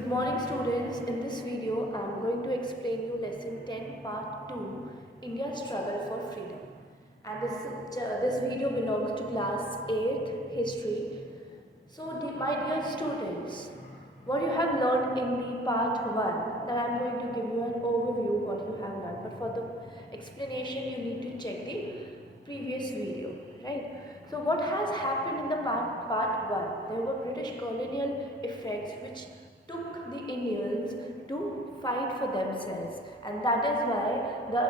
Good morning students. In this video I am going to explain you lesson 10 part 2 India's struggle for freedom. And this video belongs to class 8 history. So my dear students, what you have learned in the part 1, that I am going to give you an overview what you have learned, but for the explanation you need to check the previous video, right? So what has happened in the part 1? There were British colonial effects which took the Indians to fight for themselves, and that is why the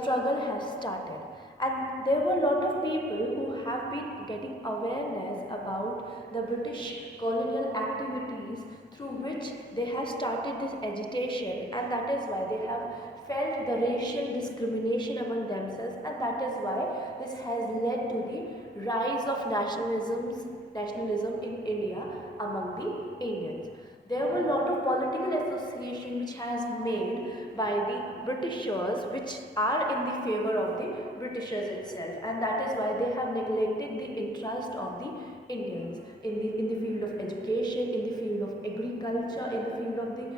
struggle has started. And there were a lot of people who have been getting awareness about the British colonial activities through which they have started this agitation, and that is why they have felt the racial discrimination among themselves, and that is why this has led to the rise of nationalism in India among the Indians. There were a lot of political association which has made by the Britishers, which are in the favor of the Britishers itself, and that is why they have neglected the interest of the Indians in the field of education, in the field of agriculture, in the field of the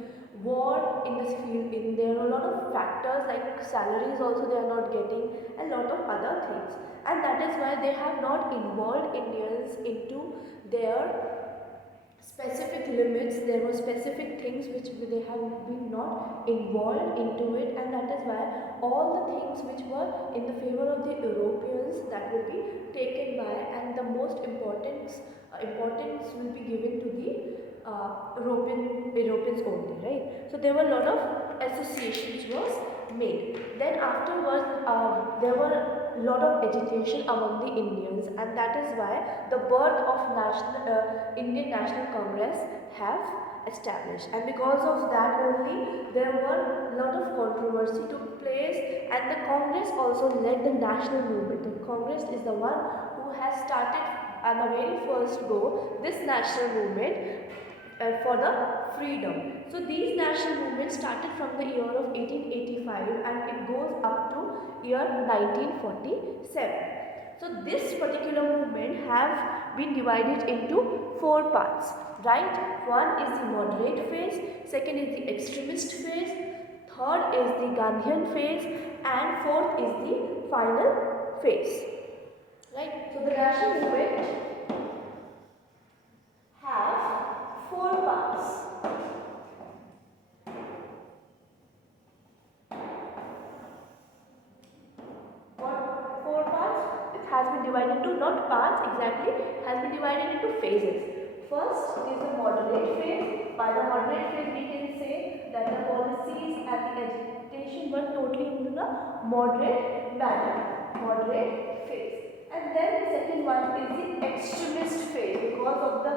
war, in this field. There are a lot of factors like salaries also they are not getting, a lot of other things, and that is why they have not involved Indians into their specific limits. There were specific things which they have been not involved into it, and that is why all the things which were in the favor of the Europeans, that will be taken by, and the most importance will be given to the Europeans only, right? So there were a lot of associations was made. Then afterwards there were a lot of agitation among the Indians, and that is why the birth of Indian National Congress have established, and because of that only there were a lot of controversy took place, and the Congress also led the national movement. The Congress is the one who has started at the very first go this national movement for the freedom. So these national movements started from the year of 1885 and it goes up to year 1947. So this particular movement have been divided into 4 parts, right? One is the moderate phase, second is the extremist phase, third is the Gandhian phase, and fourth is the final phase, right? So the national movement have 4 parts. What 4 parts? It has been divided into, not parts exactly, it has been divided into phases. First is the moderate phase. By the moderate phase we can say that the policies and the agitation were totally into the moderate manner. Moderate phase. And then the second one is the extremist phase, because of the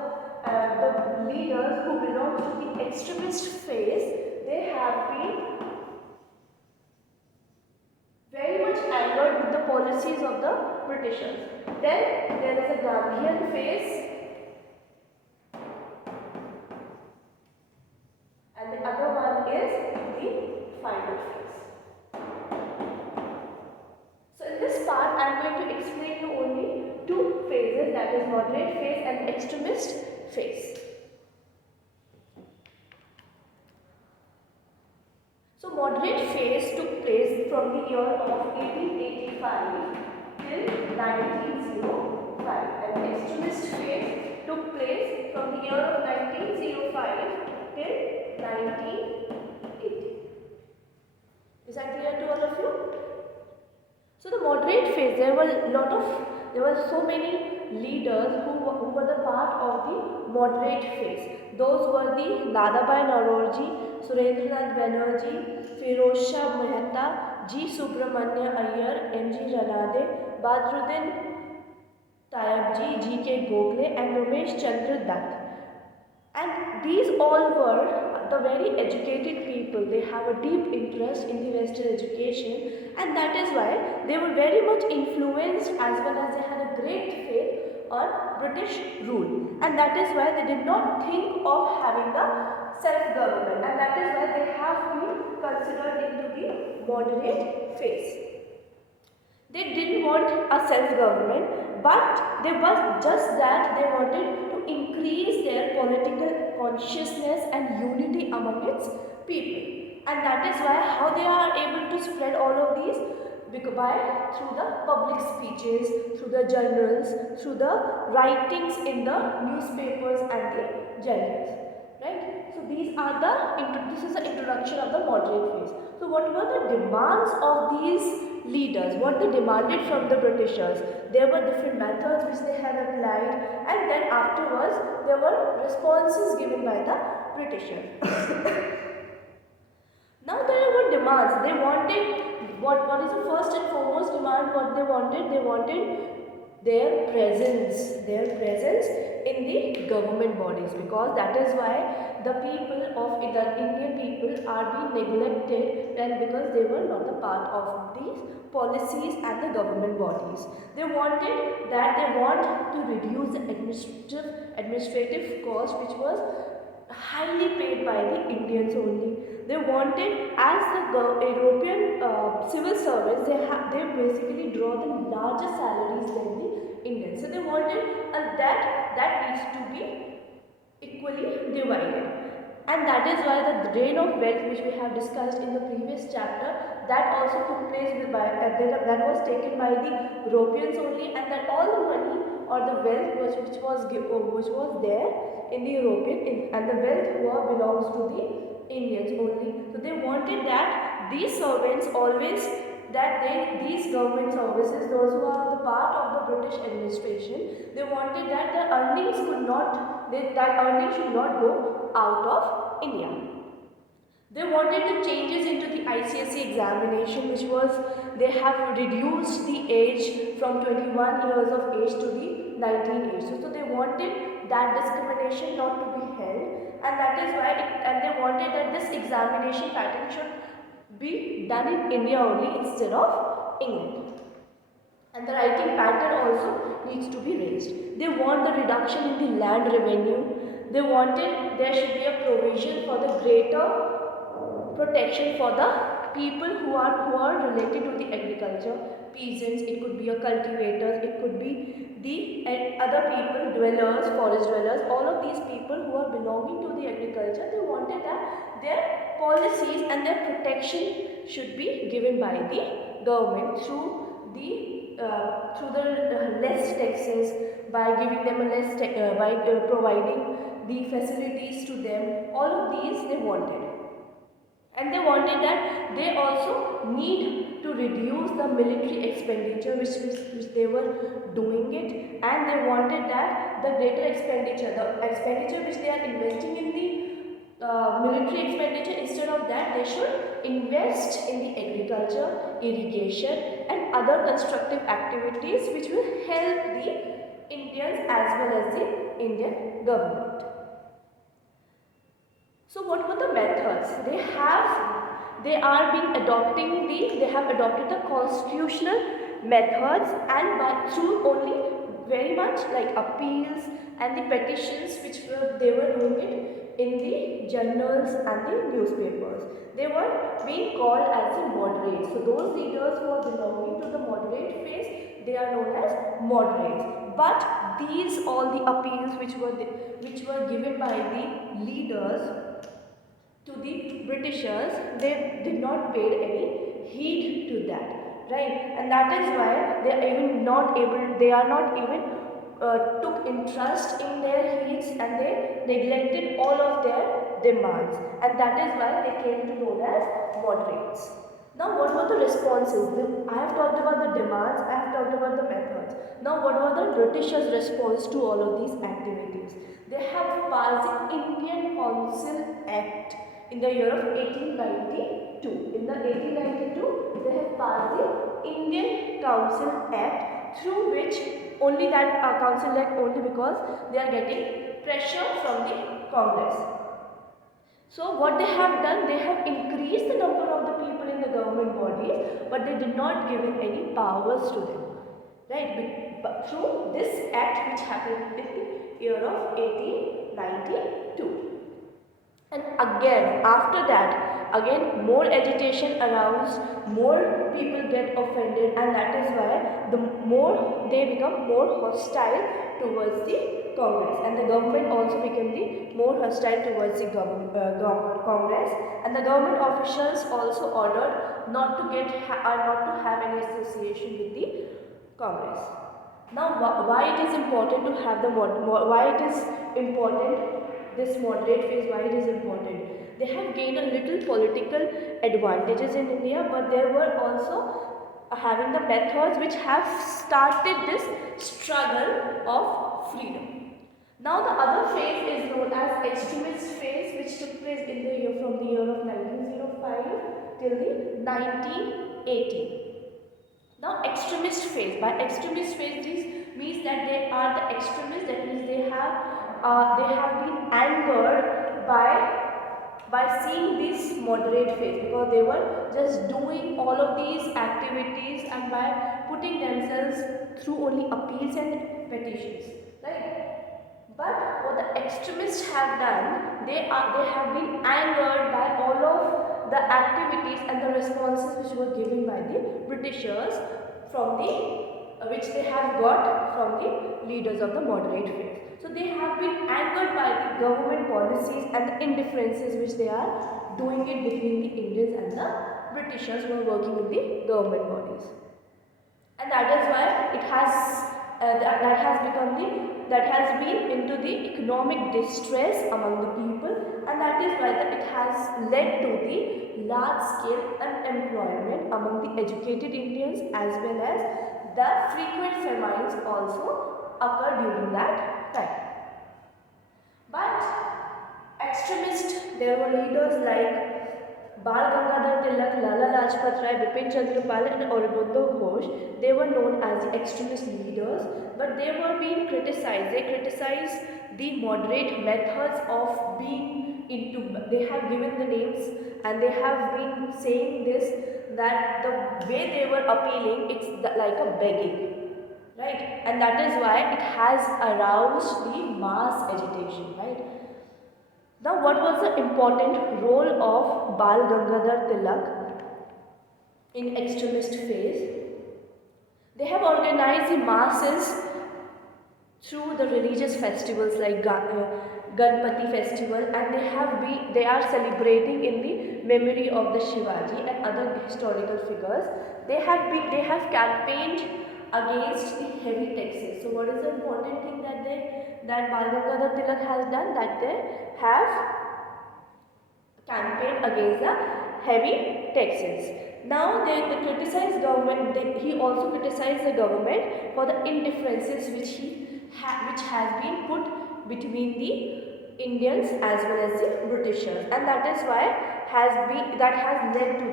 leaders who belong to the extremist phase, they have been very much angered with the policies of the Britishers. Then there is a Gandhian phase, and the other one is the final phase. So in this part I am going to explain you only 2 phases, that is moderate phase and extremist phase. So moderate phase took place from the year of 1885 till 1905, and extremist phase took place from the year of 1905 till 1980. Is that clear to all of you? So the moderate phase, there were so many leaders who were the part of the moderate phase. Those were the Dadabhai Naoroji, Surendranath Banerjee, Firoz Shah Mehta, G. Subramanya Iyer, M. G. Ranade, Badruddin Tayabji, G. K. Gokhale, and Ramesh Chandra Dutt. And these all were the very educated people. They have a deep interest in the Western education, and that is why they were very much influenced, as well as they had a great faith on British rule. And that is why they did not think of having the self-government, and that is why they have been considered into the moderate phase. They didn't want a self-government, but they was just that they wanted to increase their political consciousness and unity among its people. And that is why how they are able to spread all of these, by through the public speeches, through the journals, through the writings in the newspapers and the journals, right? So these are this is the introduction of the moderate phase. So what were the demands of these leaders? What they demanded from the Britishers? There were different methods which they had applied, and then afterwards there were responses given by the Britishers. Now there were demands. They wanted, what is the first and foremost demand what they wanted? They wanted their presence in the government bodies, because that is why the people of the Indian people are being neglected, and because they were not a part of these policies and the government bodies. They want to reduce the administrative cost, which was highly paid by the Indians only. They wanted, as the European civil servants, they basically draw the larger salaries than the Indians. So they wanted that needs to be equally divided. And that is why the drain of wealth, which we have discussed in the previous chapter, that also took place that was taken by the Europeans only, and that all the money or the wealth which was there in the European, and the wealth belongs to the Indians only. So they wanted that these servants always, these government services, those who are the part of the British administration, they wanted that the earnings that earnings should not go out of India. They wanted the changes into the ICSE examination, which was, they have reduced the age from 21 years of age to the 19 years. So they wanted that discrimination not to be held, and that is why, and they wanted that this examination pattern should be done in India only instead of England. And the writing pattern also needs to be raised. They want the reduction in the land revenue. They wanted there should be a provision for the greater protection for the people who are related to the agriculture, peasants, it could be a cultivators, it could be the other people, dwellers, forest dwellers, all of these people who are belonging to the agriculture. They wanted that their policies and their protection should be given by the government through the less taxes, by giving them a by providing the facilities to them. All of these they wanted. And they wanted that they also need to reduce the military expenditure which they were doing it, and they wanted that the greater expenditure which they are investing in the military expenditure, instead of that they should invest in the agriculture, irrigation and other constructive activities which will help the Indians as well as the Indian government. So what were the methods? They have adopted the constitutional methods, and through only very much like appeals and the petitions which they were doing it in the journals and the newspapers. They were being called as the moderates. So those leaders who are belonging to the moderate phase, they are known as moderates. But all the appeals which were given by the leaders to the Britishers, they did not pay any heed to that, right? And that is why they are not even took interest in their needs, and they neglected all of their demands, and that is why they came to known as moderates. Now what were the responses? I have talked about the demands, I have talked about the methods. Now what were the Britishers' response to all of these activities? They have passed the Indian Council Act in the year of 1892. In the 1892, they have passed the Indian Council Act, through which only that Council Act only because they are getting pressure from the Congress. So what they have done, they have increased the number of the people in the government bodies, but they did not give any powers to them, right? But through this act which happened in the year of 1892. And again, after that, again more agitation aroused, more people get offended, and that is why the more they become more hostile towards the Congress, and the government also became the more hostile towards the Congress, and the government officials also ordered not to not to have any association with the Congress. Now, why it is important to have the why it is important this moderate phase? Why it is important? They have gained a little political advantages in India, but there were also having the methods which have started this struggle of freedom. Now, the other phase is known as extremist phase, which took place in the year from the year of 1905 till the 1980. Now, extremist phase. By extremist phase, this means that they are the extremists. That means they have been angered by seeing this moderate phase, because they were just doing all of these activities and by putting themselves through only appeals and petitions, right? But what the extremists have done, they have been angered by all of the activities and the responses which were given by the Britishers from the which they have got from the leaders of the moderate phase. So they have been angered by the government policies and the indifferences which they are doing it between the Indians and the Britishers who are working in the government bodies. And that is why it has that has been into the economic distress among the people, and that is why it has led to the large scale unemployment among the educated Indians, as well as the frequent famines also occur during that time. But extremists, there were leaders like Bal Gangadhar Tilak, Lala Lajpat Rai, Bipin Chandra Pal, and Aurobindo Ghosh. They were known as the extremist leaders, but they were being criticized. They criticized the moderate methods of being into. They have given the names, and they have been saying this, that the way they were appealing, it's like a begging, right? And that is why it has aroused the mass agitation, right? Now, what was the important role of Bal Gangadhar Tilak in extremist phase? They have organized the masses through the religious festivals like Ganpati festival, and they are celebrating in the memory of the Shivaji and other historical figures. They have campaigned against the heavy taxes. So what is the important thing that Bal Gangadhar Tilak has done? That they have campaigned against the heavy taxes. Now they criticize government. He also criticized the government for the indifferences which has been put between the Indians as well as the Britishers, and that is why that has led to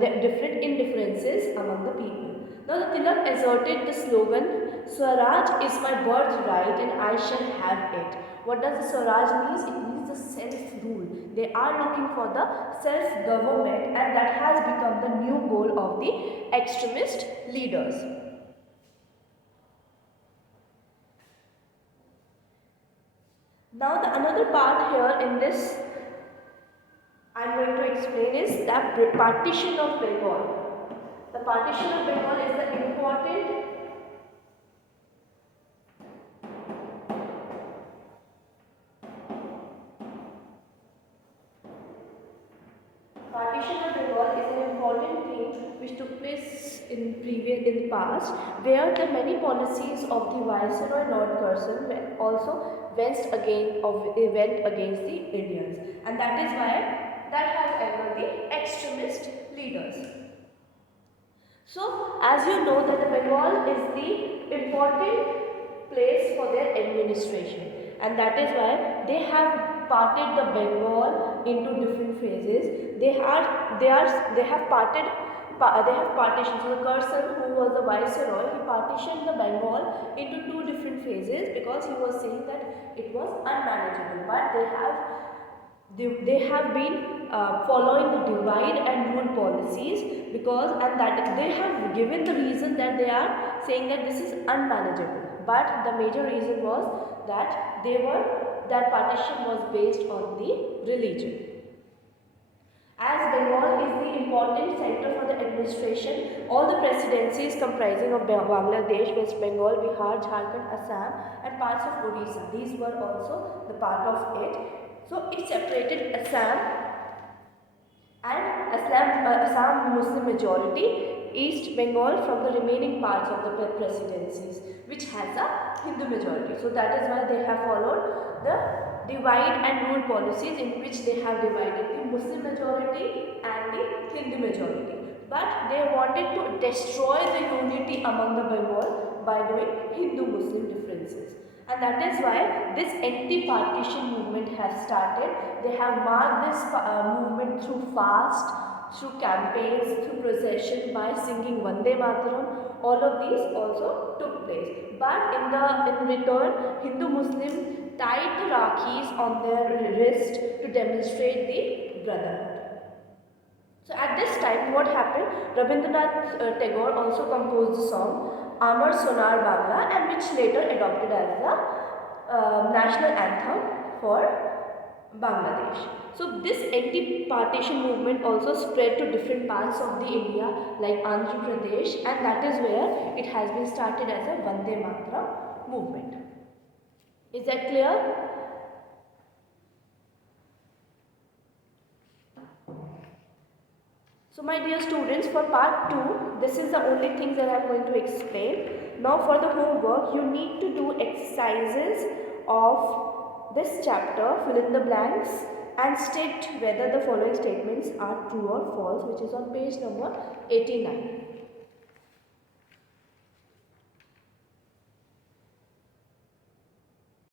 the different indifferences among the people. Now the Tilak asserted the slogan, "Swaraj is my birthright and I shall have it." What does the Swaraj mean? It means the self-rule. They are looking for the self-government, and that has become the new goal of the extremist leaders. Now another part here in this I am going to explain is the partition of Bengal. The partition of Bengal is the important Partition of Bengal is an important thing which took place in the past, where the many policies of the Viceroy Lord Curzon also went against the Indians, and that is why that has angered the extremist leaders. So, as you know that the Bengal is the important place for their administration, and that is why they have parted the Bengal into different phases. They have partitioned. So the Curzon, who was the viceroy, he partitioned the Bengal into two different phases because he was saying that it was unmanageable. But they have been following the divide and rule policies, and that they have given the reason that they are saying that this is unmanageable. But the major reason was that that partition was based on the religion. Bengal is the important center for the administration, all the presidencies comprising of Bangladesh, West Bengal, Bihar, Jharkhand, Assam and parts of Odisha, these were also the part of it. So it separated Assam and Assam Muslim majority, East Bengal from the remaining parts of the presidencies which has a Hindu majority. So that is why they have followed the divide and rule policies in which they have divided the Muslim majority and the Hindu majority. But they wanted to destroy the unity among the Bengal by doing Hindu-Muslim differences. And that is why this anti-partition movement has started. They have marked this movement through fast, through campaigns, through procession, by singing Vande Mataram. All of these also took place. But in return, Hindu-Muslim tied the Rakhis on their wrist to demonstrate the brotherhood. So at this time, what happened? Rabindranath Tagore also composed the song Amar Sonar Bangla, and which later adopted as the national anthem for Bangladesh. So this anti-partition movement also spread to different parts of the India like Andhra Pradesh, and that is where it has been started as a Vande Mataram movement. Is that clear? So my dear students, for part 2, this is the only thing that I am going to explain. Now for the homework, you need to do exercises of this chapter, fill in the blanks and state whether the following statements are true or false, which is on page number 89.